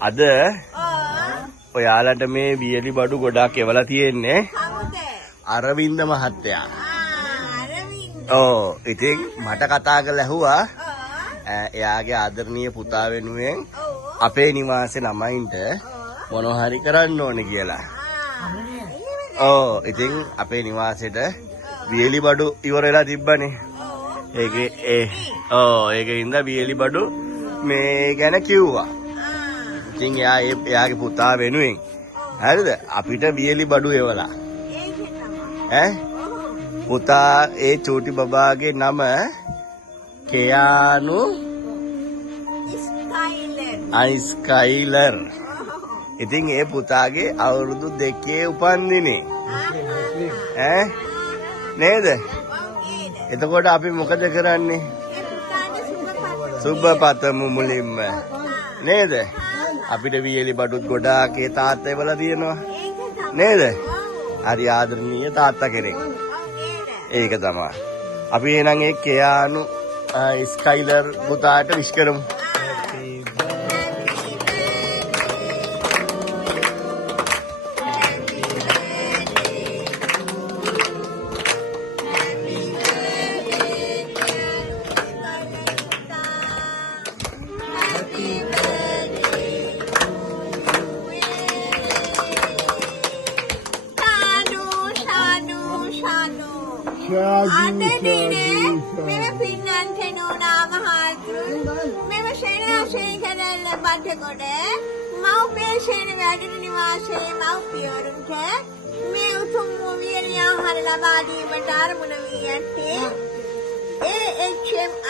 අද ඔයාලට මේ වියලි බඩු ගොඩක් එවලා තියෙන්නේ අරවින්ද මහත්තයා. ඉතින් මට කතා කරලා ඇහුවා එයාගේ ආදරණීය පුතා වෙනුවෙන් අපේ නිවාසේ ළමයින්ට මොනවා හරි කරන්න ඕනේ කියලා. ඉතින් අපේ නිවාසෙට වියලි බඩු ඉවර වෙලා තිබ්බනේ. ඒකේ ඉඳලා වියලි බඩු මේ ගැන කිව්වා. ඉතින් එයාගේ පුතා වෙනුවෙන් හරිද අපිට වියලි බඩු එවලා. පුතා ඒ චූටි බබාගේ නම කෙයානු ස්කයිලර්. ඉතින් ඒ පුතාගේ අවුරුදු 2 උපන්දිනේ. නේද? එතකොට අපි මොකද කරන්නේ? සුබ පතමු මුලින්ම. නේද? අපිට වියලි බඩුත් ගොඩාක් ඒ තාත්තා එවලා තියෙනවා. නේද? හරි ආදරණීය තාත්තා කෙනෙක්. ඒක තමයි. අපි එහෙනම් ඒ කෙයානු ස්කයිලර් පුතාට විශ් කරමු.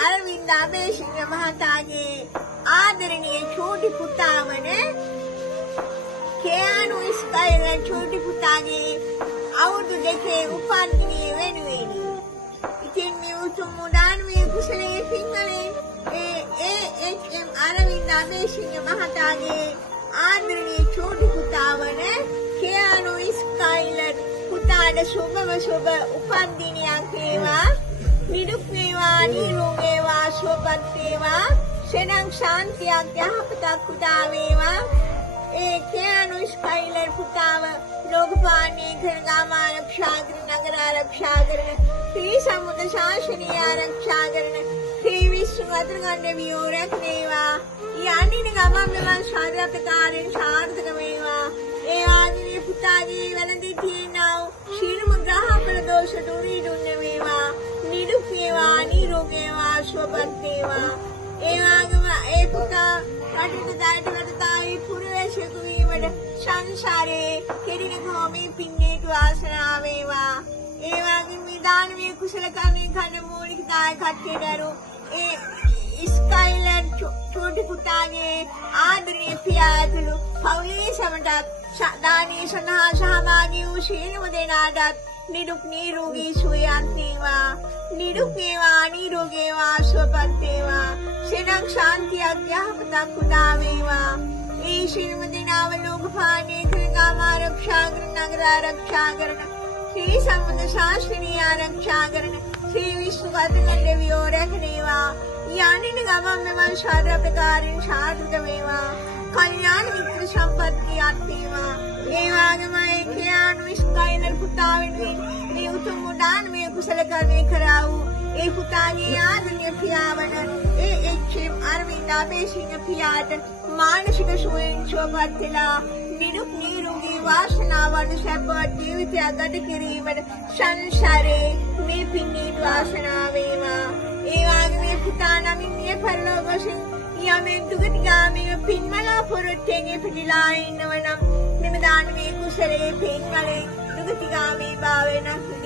අරවින්ද අබේසිංහ මහතාගේ ආදරණීය චූටි පුතාවන කෙයානු ස්කයිලර් චූටි පුතාගේ අවුරුදු 2 උපන්දිනය වෙනුවෙන් ඉතින් මේ උතුම් දානමය කුසලයේ පින්වලේ අරවින්ද අබේසිංහ මහතාගේ ආදරණීය චූටි පුතාවන කෙයානු ස්කයිලර් පුතාට සුබම සුබ උපන්දිනයක් වේවා. නිදුක් වේවා, නිරෝගී වේවා, සුවපත් වේවා, සෙනඟ ශාන්තියක් යහපතක් උදා වේවා. ඒ කෙයානු ස්කයිලර් පුතාව ලෝකපාලනය කරන ගාම ආරක්ෂා කරන නගර ආරක්ෂා කරන ශ්‍රී සමුද්‍ර ශාසනය ආරක්ෂා කරන ශ්‍රී විශ්ව අතරගණ්ඩ වියෝරක් වේවා. යන්නේ ගමන් මෙවන් ශාන්තිකාරයෙන් සාර්ථක වේවා. ඒ ආදරණීය පුතාගේ වැළඳී තියෙනා ශීලම ග්‍රහපල දෝෂ දුරී දුන්න වේවා. නිදුක් වේවා, නිරෝගී වේවා, සුවපත් වේවා. ඒ වගේම ඒ පුතා රටට දායකවතාවි පුරවැසියෙකු වීමට සංසාරේ කෙරෙන භූමි පින්නේක වාසනාව වේවා. ඒ වගේම විදානමය කුසල කර්මී කන මූලික දායකත්වයට දරු ඒ ස්කයිලර් චූටි පුතාගේ ආදරණීය පියාතුළු පවුලේ සමටත් දානීය සඳහා සහභාගී වූ සියලුම දෙනාටත් නිදුක් නිරෝගී සුවයත් වේවා. නිදුක් වේවා, නිරෝගී වේවා, සුවපත් වේවා. සෙනඟ ශාන්තියක් යහපතක් උදා වේවා. ඒ සියලුම දෙනාව ලෝකපාලනය කරන ගාම ආරක්ෂා කරන නගර ආරක්ෂා කරන ශ්‍රී සමුද්‍ර ශාසනය ආරක්ෂා කරන ශ්‍රී විශ්ව අතරගණ්ඩ වියෝරක් වේවා. යන්නේ ගමන් මෙවන් ශාරීර ප්‍රකාරයෙන් සාර්ථක වේවා. කල්යාණ මිත්‍ර සම්පත්තියක් වේවා. ඒ වගේම ඒ කෙයානු ස්කයිලර් පුතා වෙනුවෙන් මේ උතුම් දානමය කුසල කර්මය කරා වූ ඒ පුතාගේ ආදරණීය පියාවන ඒ අරවින්ද අබේසිංහ පියාට මානසික සුවයෙන් සුවපත් වෙලා නිදුක් නිරෝගී වාසනාවන්ත සැපවත් ජීවිතයක් ගත කිරීමට සංසාරේ මේ පින්නීට වාසනාව වේවා. ඒ වගේම මේ පුතා නමින් මිය පරලෝකයෙන් යමෙක් දුගතිගාමීව පින්මලා පොරොට්ටෙන් පිළිලා ඉන්නවනම් මෙම දානමය කුසලයේ පින්වලෙන් දුගතිගාමී භාවය නැති